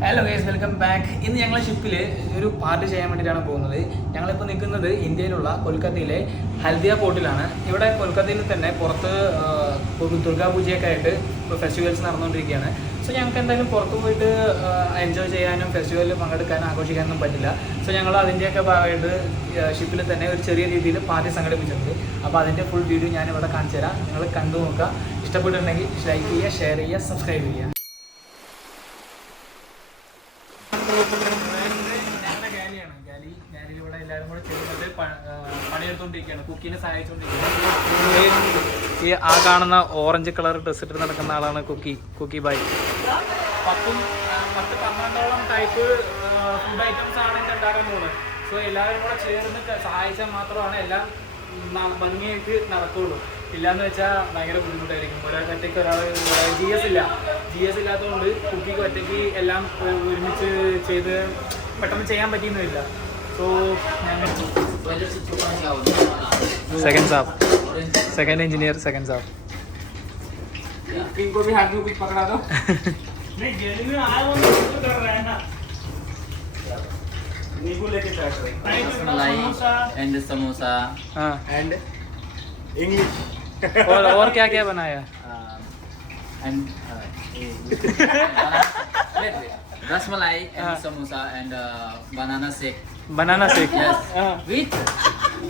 Hello guys, welcome back. ഇന്ന് ഞങ്ങൾ ഷിപ്പിൽ ഒരു പാർട്ടി ചെയ്യാൻ വേണ്ടിയിട്ടാണ് പോകുന്നത്. ഞങ്ങളിപ്പോൾ നിൽക്കുന്നത് ഇന്ത്യയിലുള്ള കൊൽക്കത്തയിലെ ഹൽദിയ പോർട്ടിലാണ്. ഇവിടെ കൊൽക്കത്തയിൽ തന്നെ പുറത്ത് ദുർഗാ പൂജയൊക്കെ ആയിട്ട് ഇപ്പോൾ ഫെസ്റ്റിവൽസ് നടന്നുകൊണ്ടിരിക്കുകയാണ്. സോ ഞങ്ങൾക്ക് എന്തായാലും പുറത്ത് പോയിട്ട് എൻജോയ് ചെയ്യാനും ഫെസ്റ്റിവലിൽ പങ്കെടുക്കാനും ആഘോഷിക്കാനൊന്നും പറ്റില്ല. സോ ഞങ്ങൾ അതിൻ്റെയൊക്കെ ഭാഗമായിട്ട് ഷിപ്പിൽ തന്നെ ഒരു ചെറിയ രീതിയിൽ പാർട്ടി സംഘടിപ്പിച്ചിട്ടുണ്ട്. അപ്പോൾ അതിൻ്റെ ഫുൾ വീഡിയോ ഞാനിവിടെ കാണിച്ചു തരാം. നിങ്ങൾ കണ്ടു നോക്കുക. ഇഷ്ടപ്പെട്ടിട്ടുണ്ടെങ്കിൽ ലൈക്ക് ചെയ്യുക, ഷെയർ ചെയ്യുക, സബ്സ്ക്രൈബ് ചെയ്യുക. ഇവിടെ എല്ലാവരും കൂടെ ചേർന്നിട്ട് പണിയെടുത്തോണ്ടിരിക്കുകയാണ്, കുക്കിനെ സഹായിച്ചുകൊണ്ടിരിക്കുകയാണ്. ഈ ആ കാണുന്ന ഓറഞ്ച് കളർ ഡ്രസ് ഇട്ട് നടക്കുന്ന ആളാണ് കുക്കി ബായ്. 10-12 ടൈപ്പ് ഫുഡ് ഐറ്റംസ് ആണ് ഉണ്ടാക്കാൻ പോകുന്നത്. സോ എല്ലാവരും കൂടെ ചേർന്ന് സഹായിച്ചാൽ മാത്രമാണ് എല്ലാം ഭംഗിയായിട്ട് നടക്കുകയുള്ളൂ. ഇല്ലയെന്ന് വെച്ചാൽ ഭയങ്കര ബുദ്ധിമുട്ടായിരിക്കും. ഒറ്റയ്ക്ക് ഒരാൾ GS ഇല്ലാത്തതുകൊണ്ട് കുക്കിക്ക് ഒറ്റയ്ക്ക് എല്ലാം ഒരുമിച്ച് ചെയ്ത് പെട്ടെന്ന് ചെയ്യാൻ പറ്റിയൊന്നുമില്ല. സോ ഞങ്ങൾ सेकंड इंजीनियर सेकंड साहब इनको भी हाथ में कुछ पकड़ा दो. नहीं जेल में आए वो कर रहे हैं ना, नींबू लेके बैठ रहे हैं. एंड समोसा एंड इंग्लिश और क्या क्या बनाया and rasmalai and samosa and banana shake. Banana shake yes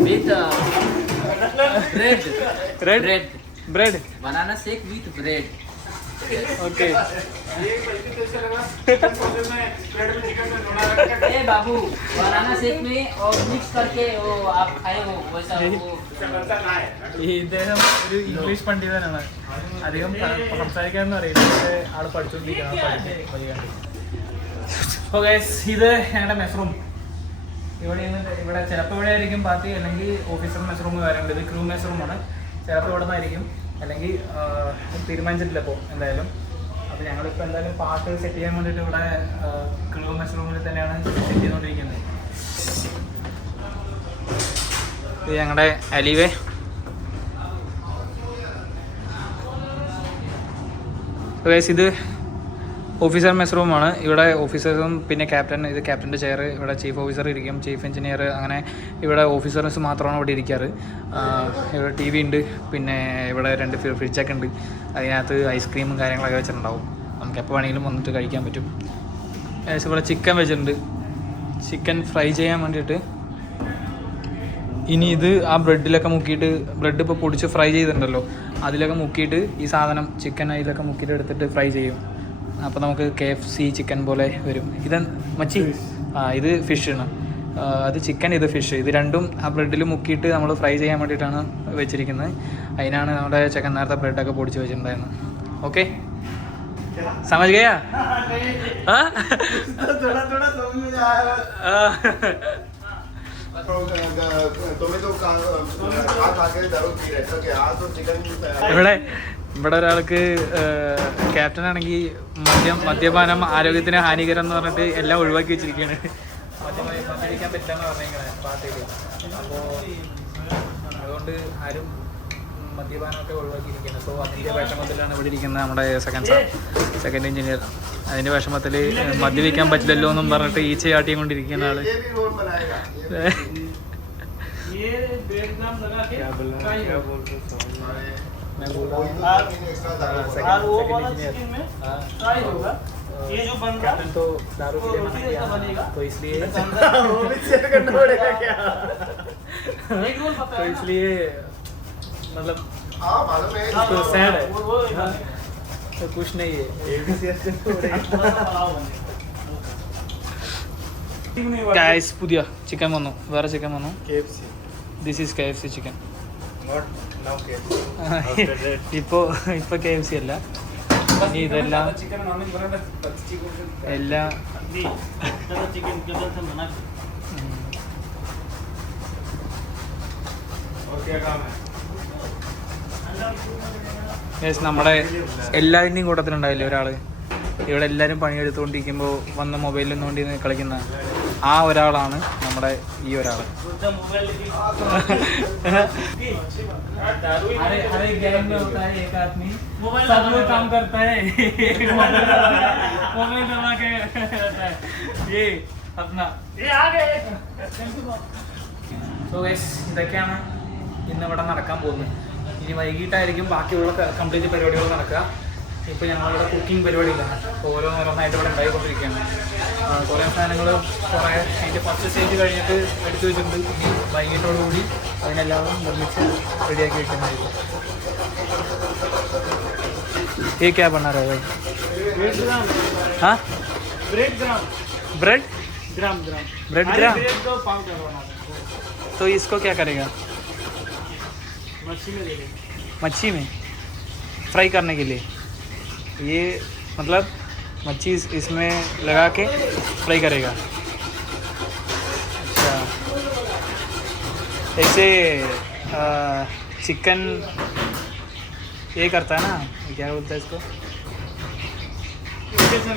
with bread banana shake with bread. okay A Babu banana shake में और मिक्स करके वो आप खाए हो वैसा वो. ഇദ്ദേഹം ഒരു ഇംഗ്ലീഷ് പണ്ഡിതനാണ്. അധികം സംസാരിക്കാനൊന്നും അറിയില്ല. പക്ഷേ ആൾ പഠിച്ചുകൊണ്ടിരിക്കുകയാണ്. ഓ ഗൈസ്, ഇത് ഞങ്ങളുടെ മെസ് റൂം. ഇവിടെ ചിലപ്പോൾ ഇവിടെ ആയിരിക്കും പാർട്ടി, അല്ലെങ്കിൽ ഓഫീസർ മെസ് റൂം കാര്യമുണ്ട്. ഇത് ക്രൂ മെസ് റൂമാണ്. ചിലപ്പോൾ ഇവിടെ നിന്നായിരിക്കും, അല്ലെങ്കിൽ തീരുമാനിച്ചിട്ടില്ല ഇപ്പോൾ എന്തായാലും. അപ്പോൾ ഞങ്ങളിപ്പോൾ എന്തായാലും പാർട്ടി സെറ്റ് ചെയ്യാൻ വേണ്ടിയിട്ട് ഇവിടെ ക്രൂ മെസ് റൂമിൽ തന്നെയാണ് സെറ്റ് ചെയ്തുകൊണ്ടിരിക്കുന്നത്. ഇത് ഞങ്ങളുടെ അലിവേ. ഗൈസ്, ഇത് ഓഫീസർ മെസ് റൂമാണ്. ഇവിടെ ഓഫീസേഴ്സും പിന്നെ ക്യാപ്റ്റൻ, ഇത് ക്യാപ്റ്റൻ്റെ ചെയർ. ഇവിടെ ചീഫ് ഓഫീസർ ഇരിക്കും, ചീഫ് എഞ്ചിനീയർ, അങ്ങനെ ഇവിടെ ഓഫീസേഴ്സ് മാത്രമാണ് ഇവിടെ ഇരിക്കാറ്. ഇവിടെ TV ഉണ്ട്, പിന്നെ ഇവിടെ 2 ഫ്രിഡ്ജൊക്കെ ഉണ്ട്. അതിനകത്ത് ഐസ്ക്രീമും കാര്യങ്ങളൊക്കെ വെച്ചിട്ടുണ്ടാവും. നമുക്ക് എപ്പോൾ വേണമെങ്കിലും വന്നിട്ട് കഴിക്കാൻ പറ്റും. ഇവിടെ ചിക്കൻ വെച്ചിട്ടുണ്ട്, ചിക്കൻ ഫ്രൈ ചെയ്യാൻ വേണ്ടിയിട്ട്. ഇനി ഇത് ആ ബ്രെഡിലൊക്കെ മുക്കിയിട്ട്, ബ്രെഡ് ഇപ്പോൾ പൊടിച്ച് ഫ്രൈ ചെയ്തിട്ടുണ്ടല്ലോ, അതിലൊക്കെ മുക്കിയിട്ട് ഈ സാധനം ചിക്കൻ അതിലൊക്കെ മുക്കിയിട്ട് എടുത്തിട്ട് ഫ്രൈ ചെയ്യും. അപ്പോൾ നമുക്ക് KFC ചിക്കൻ പോലെ വരും. ഇത് മച്ചി, ഇത് ഫിഷാണ്. അത് ചിക്കൻ, ഇത് ഫിഷ്. ഇത് രണ്ടും ആ ബ്രെഡിൽ മുക്കിയിട്ട് നമ്മൾ ഫ്രൈ ചെയ്യാൻ വേണ്ടിയിട്ടാണ് വെച്ചിരിക്കുന്നത്. അതിനാണ് നമ്മുടെ ചിക്കൻ നേരത്തെ ബ്രെഡൊക്കെ പൊടിച്ച് വെച്ചിട്ടുണ്ടായിരുന്നു. ഓക്കെ, സമझ गया? ഇവിടെ ഒരാൾക്ക് ക്യാപ്റ്റനാണെങ്കിൽ മദ്യപാനം ആരോഗ്യത്തിന് ഹാനികരം എന്ന് പറഞ്ഞിട്ട് എല്ലാം ഒഴിവാക്കി വെച്ചിരിക്കുകയാണ്. മദ്യപിക്കാൻ പറ്റില്ല എന്ന് പറഞ്ഞിരിക്കണേ പാർട്ടിയിൽ. അപ്പോൾ അതുകൊണ്ട് ആരും മദ്യപാനമൊക്കെ ഒഴിവാക്കിയിരിക്കുകയാണ്. സോ അതിൻ്റെ വിഷമത്തിലാണ് ഇവിടെ ഇരിക്കുന്നത് നമ്മുടെ സെക്കൻഡ് എഞ്ചിനീയർ. അതിൻ്റെ വിഷമത്തിൽ മദ്യപിക്കാൻ പറ്റില്ലല്ലോ എന്നും പറഞ്ഞിട്ട് ഈച്ചയാട്ടിയും കൊണ്ടിരിക്കുന്ന ആള്. मैं बोल रहा हूँ सेकंड इंजीनियर, ये जो बंदा तो दारू पीने मना किया, तो इसलिए वो भी चेक करना पड़ेगा क्या? तो इसलिए मतलब तो सैड है, तो कुछ नहीं है. Guys, പുതിയ ചിക്കൻ വന്നു, വേറെ ചിക്കൻ വന്നു. KFC. This is KFC chicken. ഇപ്പൊ KFC അല്ല, ഇതെല്ലാം എല്ലാം നമ്മുടെ എല്ലാവരുടെയും കൂട്ടത്തിലുണ്ടാവില്ലേ ഒരാള്. ഇവിടെ എല്ലാവരും പണിയെടുത്തുകൊണ്ടിരിക്കുമ്പോൾ വന്ന് മൊബൈലിൽ നിന്നുകൊണ്ട് കളിക്കുന്ന ആ ഒരാളാണ് നമ്മുടെ ഈ ഒരാൾ. अरे गैंग में होता है एक आदमी सब लोग काम करता है मोबाइल दबा के रहता है ये अपना ये आ गए. സോ ഗൈസ് ഇതൊക്കെയാണ് ഇന്ന് ഇവിടെ നടക്കാൻ പോകുന്നത്. ഇനി വൈകിട്ടായിരിക്കും ബാക്കിയുള്ള കംപ്ലീറ്റ് പരിപാടികൾ നടക്കുക. ഇപ്പോൾ ഞങ്ങളിവിടെ കുക്കിംഗ് പരിപാടിയിലാണ്. അപ്പോൾ ഓരോന്നോരോന്നായിട്ട് ഇവിടെ ഉണ്ടായിക്കൊണ്ടിരിക്കുകയാണ്. കുറേ സാധനങ്ങൾ കുറേ അതിൻ്റെ ഫസ്റ്റ് സ്റ്റേജ് കഴിഞ്ഞിട്ട് എടുത്തു വെച്ചിട്ടുണ്ട്. ഇനി വൈകിട്ടോടുകൂടി അതിനെല്ലാം നിർമ്മിച്ച് റെഡിയാക്കി വെക്കുന്നതായിരിക്കും. ये क्या बना रहा है भाई? हाँ ब्रेड ग्राम ब्रेड ग्राम ब्रेड ग्राम तो पाउडर बना. तो इसको क्या करेगा? मच्छी में फ्राई करने के लिए. ये मतलब मच्छी इसमें लगा के फ्राई करेगा. अच्छा ऐसे चिकन ये करता है ना, क्या बोलता है इसको?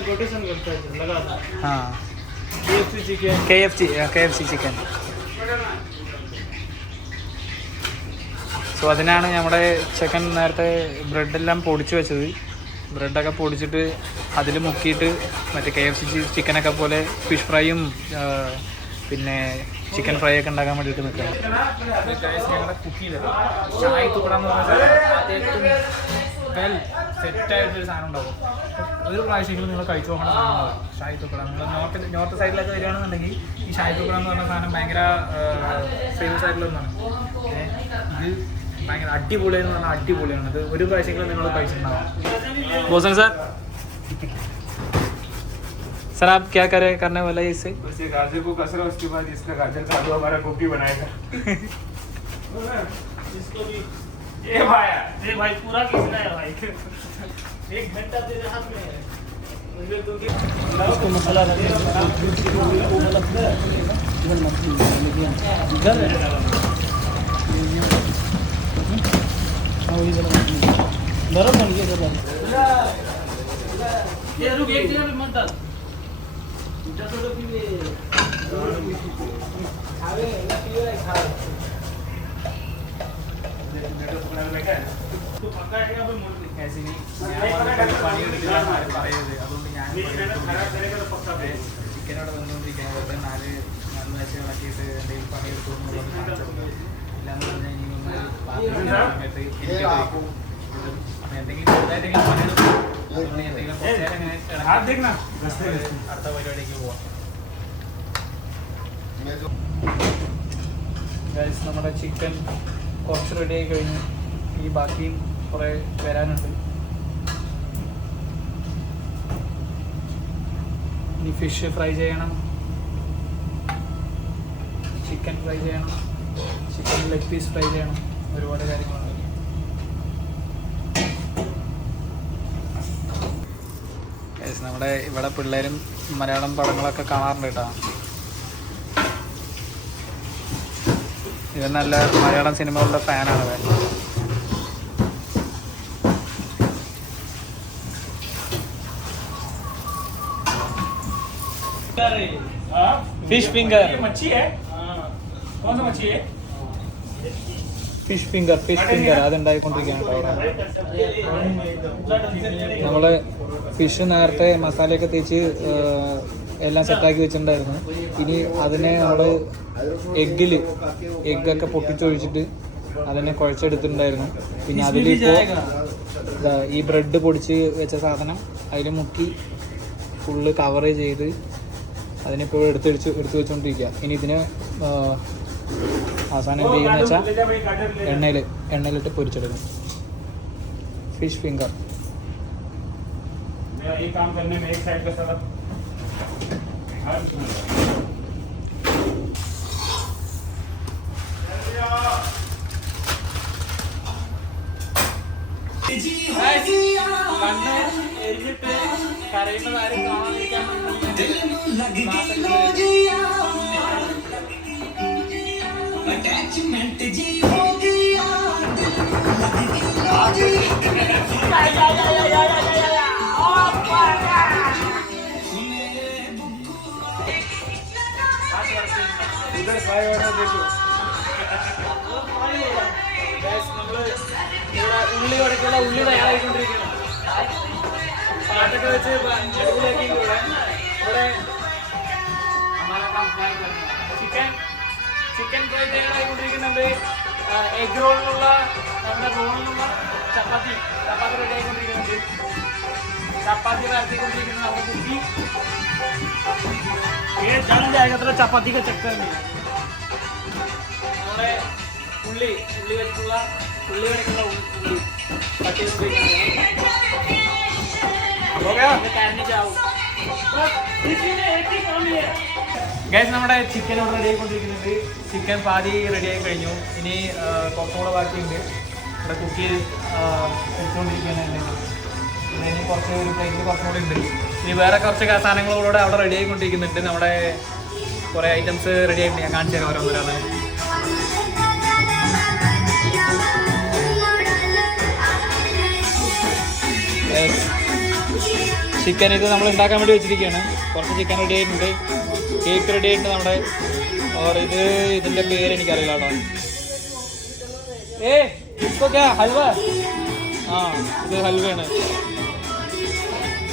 कोटेशन करता है लगा. हाँ KFC चिकन. സോ അതിനാണ് നമ്മുടെ ചിക്കൻ നേരത്തെ ബ്രെഡെല്ലാം പൊടിച്ച് വെച്ചത്. ബ്രെഡൊക്കെ പൊടിച്ചിട്ട് അതിൽ മുക്കിയിട്ട് മറ്റേ KFC ചിക്കനൊക്കെ പോലെ ഫിഷ് ഫ്രൈയും പിന്നെ ചിക്കൻ ഫ്രൈ ഒക്കെ ഉണ്ടാക്കാൻ വേണ്ടിയിട്ട് നിൽക്കുകയാണ്. ഞങ്ങളുടെ കുക്ക് ചെയ്തത് ചായ തുക്കടാന്ന് പറഞ്ഞ വെൽ സെറ്റായിട്ടൊരു സാധനം ഉണ്ടാവും. ഒരു പ്രാവശ്യമെങ്കിലും നിങ്ങൾ കഴിച്ചു നോക്കുന്ന സാധനങ്ങളാണ് ഷായി തുക്കട. നിങ്ങൾ നോർത്ത് സൈഡിലൊക്കെ വരികയാണെന്നുണ്ടെങ്കിൽ ഈ ഷായി തുക്കട എന്ന് പറഞ്ഞ സാധനം ഭയങ്കര ഫേമസ് ആയിട്ടുള്ള ഒന്നാണ്. ഇത് ഭയങ്കര അടിപൊളിയെന്ന് പറഞ്ഞാൽ അടിപൊളിയാണ്. ഇത് ഒരു പ്രാവശ്യമെങ്കിലും നിങ്ങൾ കഴിച്ചിട്ടുണ്ടാവാം. ബോസൻ സാർ सर आप क्या करने वाला है इससे? उससे गाजर को कसरा, उसके बाद इसका गाजर का आलू हमारा गोभी बनाएगा. इसको भी ये भाई पूरा किसना है भाई. एक घंटा तेरे हाथ में है. इसको मसाला गरम बन गया. ये रुक एक जगह पे मत डाल. ऐसे नहीं പണി എടുക്കില്ലെന്ന് ആരും പറയരുത്. അതുകൊണ്ട് ഞാൻ ചിക്കനോട് വന്നുകൊണ്ടിരിക്കുന്നത് വെറുതെ 4 ആഴ്ചകളാക്കിയിട്ട് എന്തെങ്കിലും പണിയെടുത്തു എന്നുള്ളത് കാണിച്ചത്. ഇല്ലാന്ന് പറഞ്ഞാൽ ഇനി ഒന്ന് സമയത്ത് എന്തെങ്കിലും ചെറുതായിട്ടെങ്കിലും പണിയെടുത്തു. അതുകൊണ്ട് എന്തെങ്കിലും കുറച്ച് നേരം ഇങ്ങനെ അടുത്ത പരിപാടിക്ക് പോവാം. ഗൈസ് നമ്മുടെ ചിക്കൻ കുറച്ച് റെഡി ആയി കഴിഞ്ഞു. ഈ ബാക്കിയും കുറേ വരാനുണ്ട്. ഇനി ഫിഷ് ഫ്രൈ ചെയ്യണം, ചിക്കൻ ഫ്രൈ ചെയ്യണം, ചിക്കൻ ലെഗ് പീസ് ഫ്രൈ ചെയ്യണം. ഒരുപാട് കാര്യങ്ങളുണ്ട്. നമ്മുടെ ഇവിടെ പിള്ളേരും മലയാളം പടങ്ങളൊക്കെ കാണാറുണ്ട് കേട്ടോ. ഇവൻ നല്ല മലയാളം സിനിമകളുടെ ഫാനാണ് ഇവൻ. Fish finger. मच्छी है. कौन सा मच्छी है? ഫിഷ് ഫിംഗർ അതുണ്ടായിക്കൊണ്ടിരിക്കുകയാണ് കേട്ടോ. നമ്മൾ ഫിഷ് നേരത്തെ മസാലയൊക്കെ തേച്ച് എല്ലാം സെറ്റാക്കി വെച്ചിട്ടുണ്ടായിരുന്നു. ഇനി അതിനെ നമ്മൾ എഗ്ഗൊക്കെ പൊട്ടിച്ചൊഴിച്ചിട്ട് അതിനെ കുഴച്ചെടുത്തിട്ടുണ്ടായിരുന്നു. പിന്നെ അതിലിപ്പോൾ ഈ ബ്രെഡ് പൊടിച്ച് വെച്ച സാധനം അതിൽ മുക്കി ഫുള്ള് കവർ ചെയ്ത് അതിനിപ്പോൾ എടുത്ത് വെച്ചുകൊണ്ടിരിക്കുക. ഇനി ഇതിനെ അവസാനം എന്ത് ചെയ്യുന്ന വെച്ചാൽ എണ്ണയിലിട്ട് പൊരിച്ചെടുക്കും. Fish finger. ये काम करने में एक साइड का सारा കരയുന്നതാരും കാണാതിരിക്കാൻ अटैचमेंट जी हो गया उधर फ्राई हो रहा देखो ഉള്ളി വടക്കുള്ള ഉള്ളി തയ്യാറായിക്കൊണ്ടിരിക്കുകയാണ്. പാട്ടൊക്കെ വെച്ച് അടിപൊളിയാക്കി ഇവിടെ ചിക്കൻ ഫ്രൈ തയ്യാറായിക്കൊണ്ടിരിക്കുന്നുണ്ട്. എഗ് റോളിനുള്ള നമ്മുടെ റോളിനുള്ള ചപ്പാത്തി റെഡി ആയിക്കൊണ്ടിരിക്കുന്നുണ്ട്. ചപ്പാത്തി നടത്തിക്കൊണ്ടിരിക്കുന്നത് നമ്മുടെ കുട്ടി. ये जल जाएगा तो चपाती का चक्कर नहीं നമ്മുടെ ഉള്ളി വെച്ചിട്ടുള്ള ഉള്ളി വടക്കുള്ള ഉള്ളി കട്ട് ചെയ്തുകൊണ്ടിരിക്കുന്നത്. इसलिए एक ही काम है ഗൈസ് നമ്മുടെ ചിക്കൻ ഇവിടെ റെഡി ആയിക്കൊണ്ടിരിക്കുന്നുണ്ട്. ചിക്കൻ പാതി റെഡി ആയി കഴിഞ്ഞു. ഇനി കുറച്ചുകൂടെ ബാക്കിയുണ്ട്. ഇവിടെ കുക്ക് ചെയ്തുകൊണ്ടിരിക്കുന്നുണ്ട്. പിന്നെ ഇനി കുറച്ച് ഒരു പ്ലേറ്റിൽ കുറച്ചുകൂടെ ഉണ്ട്. ഇനി വേറെ കുറച്ച് സാധനങ്ങളോടെ അവിടെ റെഡി ആയിക്കൊണ്ടിരിക്കുന്നുണ്ട്. നമ്മുടെ കുറേ ഐറ്റംസ് റെഡി ആയിട്ട് ഞാൻ കാണിച്ചു തരാം ഓരോന്നോരാണ്. ചിക്കൻ ഇത് നമ്മൾ ഉണ്ടാക്കാൻ വേണ്ടി വെച്ചിരിക്കുകയാണ്. കുറച്ച് ചിക്കൻ റെഡി ആയിട്ടുണ്ട്. കേക്ക് റെഡി ആയിട്ടുണ്ട് നമ്മുടെ. ഇത് ഇതിൻ്റെ പേര് എനിക്കറിയില്ല കേട്ടോ. ഇപ്പൊക്കെ ഹൽവ. ഇത് ഹൽവയാണ്.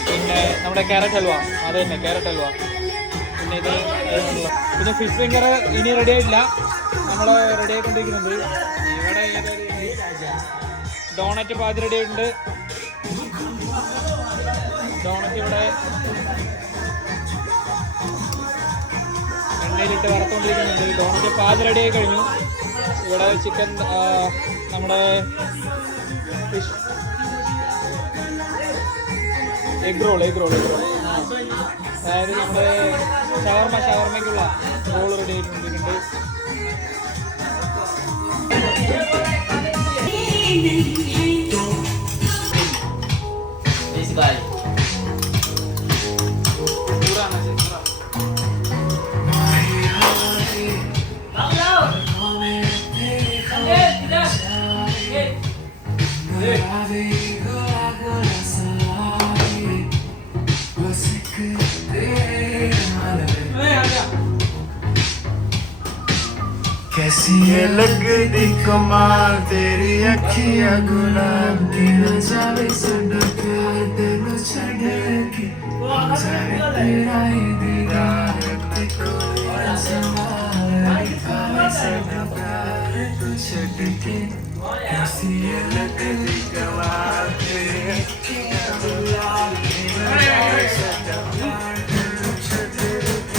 പിന്നെ നമ്മുടെ ക്യാരറ്റ് ഹൽവ. അത് തന്നെ ക്യാരറ്റ് ഹൽവ. പിന്നെ പിന്നെ ഫിഷ് ഫിംഗർ ഇനി റെഡി ആയിട്ടില്ല. നമ്മൾ റെഡി ആയിക്കൊണ്ടിരിക്കുന്നുണ്ട്. ഇവിടെ ഡോണറ്റ് പാതി റെഡി ആയിട്ടുണ്ട്. ഡോണറ്റ് ഇവിടെ എണ്ണയിലിട്ട് വറുത്തുകൊണ്ടിരിക്കുന്നുണ്ട്. ഡോണറ്റ് പാതി റെഡി ആയി കഴിഞ്ഞു. ഇവിടെ ചിക്കൻ നമ്മുടെ ഫിഷ് എഗ് റോൾ അതായത് നമ്മുടെ ഷവർമയ്ക്കുള്ള റോൾ റെഡി ആയിക്കൊണ്ടിരിക്കുന്നുണ്ട്. कैसी है लगदी कमाल तेरी अखियां गुलाब की न जावे साडा प्यार तेनू छड़ के जाए तेरा ही दीदार ते कोई न संभाले पावे साडा प्यार तू छड़ के कैसी है लगदी कमाल तेरी अखियां गुलाब की न जावे साडा प्यार तेनू छड़ के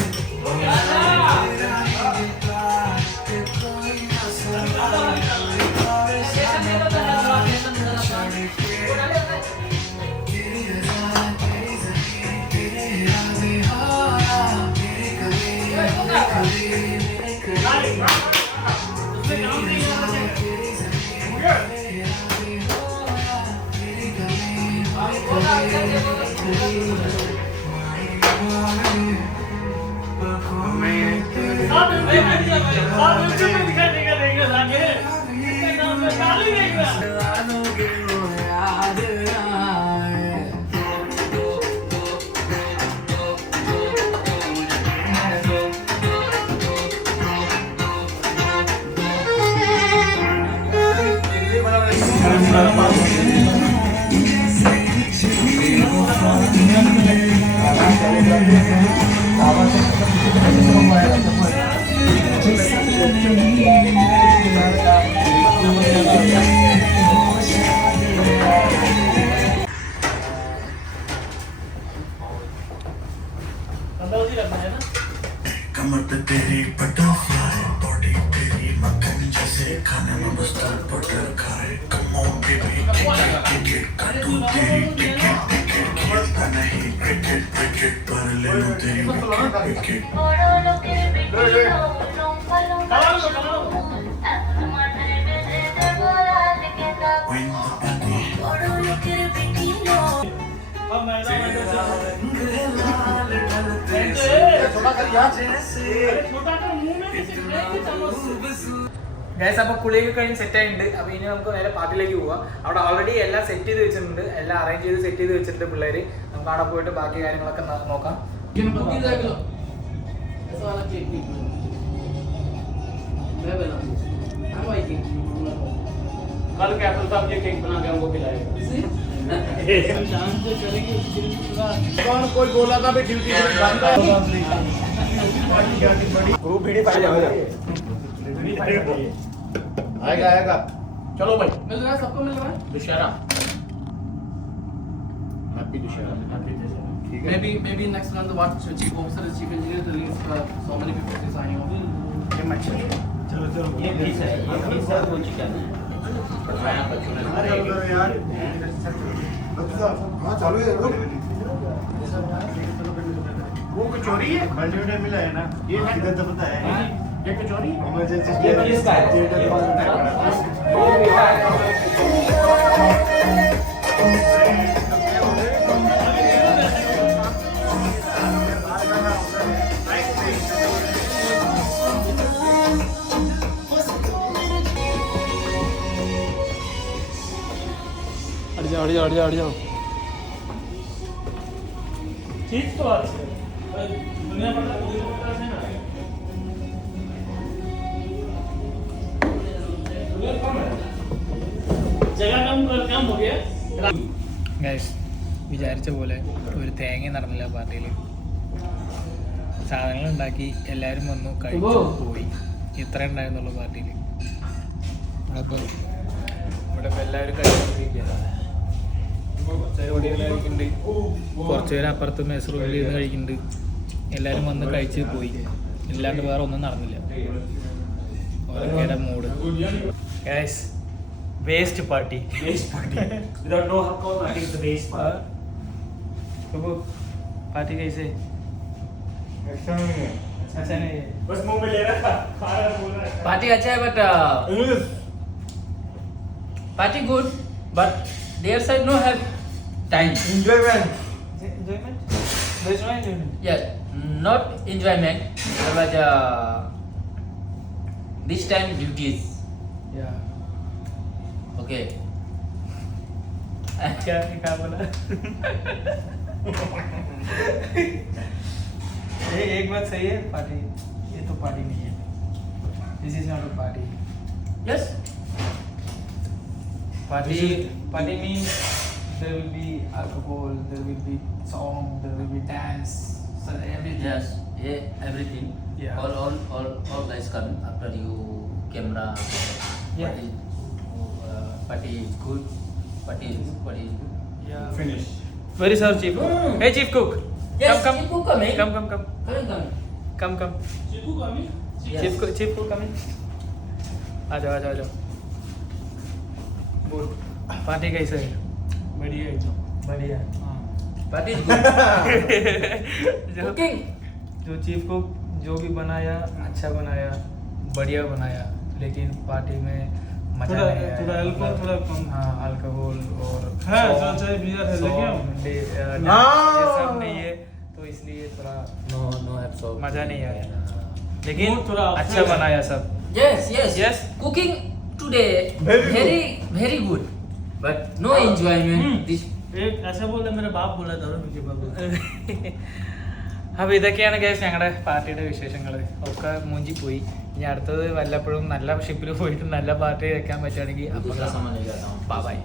कमर पे तेरी बटरफ्लाई बॉडी तेरी मक्खन जैसे खाने में मस्टर्ड बटर खाए कम ऑन बेबी टिकट काटू तेरी टिकट खेलता नहीं क्रिकेट पर ले लो तेरी wicket Win the party guys അപ്പോൾ കുളിയൊക്കെ കഴിഞ്ഞ് സെറ്റ് ആയിട്ടുണ്ട്. അപ്പോൾ ഇനി നമുക്ക് നേരെ പാട്ടിലേക്ക് പോവാം. അവിടെ ഓൾറെഡി എല്ലാം സെറ്റ് ചെയ്ത് വെച്ചിട്ടുണ്ട്. എല്ലാം അറേഞ്ച് ചെയ്ത് സെറ്റ് ചെയ്ത് വെച്ചിട്ടുണ്ട് പിള്ളേർ. നമുക്ക് അവിടെ പോയിട്ട് ബാക്കി കാര്യങ്ങളൊക്കെ നോക്കാം. मैं बना हम वाइकिंग कल कैप्टन साहब ये केक बना के हमको खिलाएगा शाम से करेंगे उसके लिए पूरा कौन कोई बोला था भी ड्यूटी बंद है ग्रुप भिड़ी पाए जाओ आएगा आएगा चलो भाई मिल रहा है सबको मिल रहा है दुशहरा हैप्पी दुशहरा ठीक है maybe next month what chief officer and chief engineer release so many people is signing off ये मछली है चलो चलो ये फिश है ये फिश है वो चिकन है खाया बच्चों यार हाँ चालू है वो कचौरी है बर्थडे मिला है ना ये इधर तो पता है ये कचौरी इमरजेंसी ये किसका है हट जाओ चीज तो अच्छी है दुनिया भर का है ना जगह कम हो गया ഗൈസ് വിചാരിച്ച പോലെ ഒരു തേങ്ങ നടന്നില്ല പാർട്ടിയിൽ. സാധനങ്ങൾ ഉണ്ടാക്കി എല്ലാവരും വന്നു കഴിച്ചു പോയി. ഇത്ര ഉണ്ടായിരുന്നുള്ളൂ പാർട്ടിയിൽ. അപ്പോൾ ഇവിടെ ഇപ്പോൾ എല്ലാവരും കഴിച്ചുകൊണ്ടിരിക്കുകയാണ്. കുറച്ച് പേര് അപ്പുറത്ത് മെസ് റൂമിൽ ഇരുന്ന് കഴിക്കുന്നുണ്ട്. എല്ലാവരും വന്ന് കഴിച്ച് പോയി. ഇല്ലാണ്ട് വേറെ ഒന്നും നടന്നില്ല. ഓരോരുടെ mood. Guys waste party. without no alcohol I think it's a waste party कैसे? ऐसा नहीं है अच्छा नहीं है. बस मुंह में ले रहा था खा रहा बोल रहा है पार्टी अच्छा है but party good but their side no have time enjoyment Enjoyment? There is no enjoyment. yes not enjoyment but this time duties Yeah. okay क्या बोला? ये एक बात सही है पार्टी. ये तो पार्टी नहीं है. This is not a party. yes Party means there will be alcohol, there will be song, there will be dance, so everything. yes yeah everything Yeah. all guys come after you camera Yeah. party is good party is good Yeah. finish Where is our chief cook? Hey chief cook. yes Come. you cook coming Come. come chikoo का भी yes. Chief cook come in. आ जाओ. बोल. Party कैसे है? बढ़िया एकदम बढ़िया. हाँ. party is good cooking जो चीफ कुक जो भी बनाया अच्छा बनाया, बढ़िया बनाया, लेकिन पार्टी में मजा थोड़ा- नहीं आया. थोड़ा अल्कोहल थोड़ा कम. हाँ अल्कोहल और है, सॉन्ग, जो चाहे बियर है, लेके आओ. Song, No. ये सब नहीं है तो इसलिए थोड़ा no have so मजा नहीं आया. लेकिन वो थोड़ा अच्छा upset. बनाया सब. yes Yes. cooking today Very very good but no enjoyment this एक ऐसा बोला मेरा बाप बोला था उनके बाप അപ്പോൾ ഇതൊക്കെയാണ് ഗൈസ് ഞങ്ങളുടെ പാർട്ടിയുടെ വിശേഷങ്ങൾ. ഒക്കെ മൂഞ്ചി പോയി. ഇനി അടുത്തത് വല്ലപ്പോഴും നല്ല ഷിപ്പിൽ പോയിട്ട് നല്ല പാർട്ടി വെക്കാൻ പറ്റുകയാണെങ്കിൽ അപ്പോൾ दूसरा सामान ले जाता हूँ ബൈ.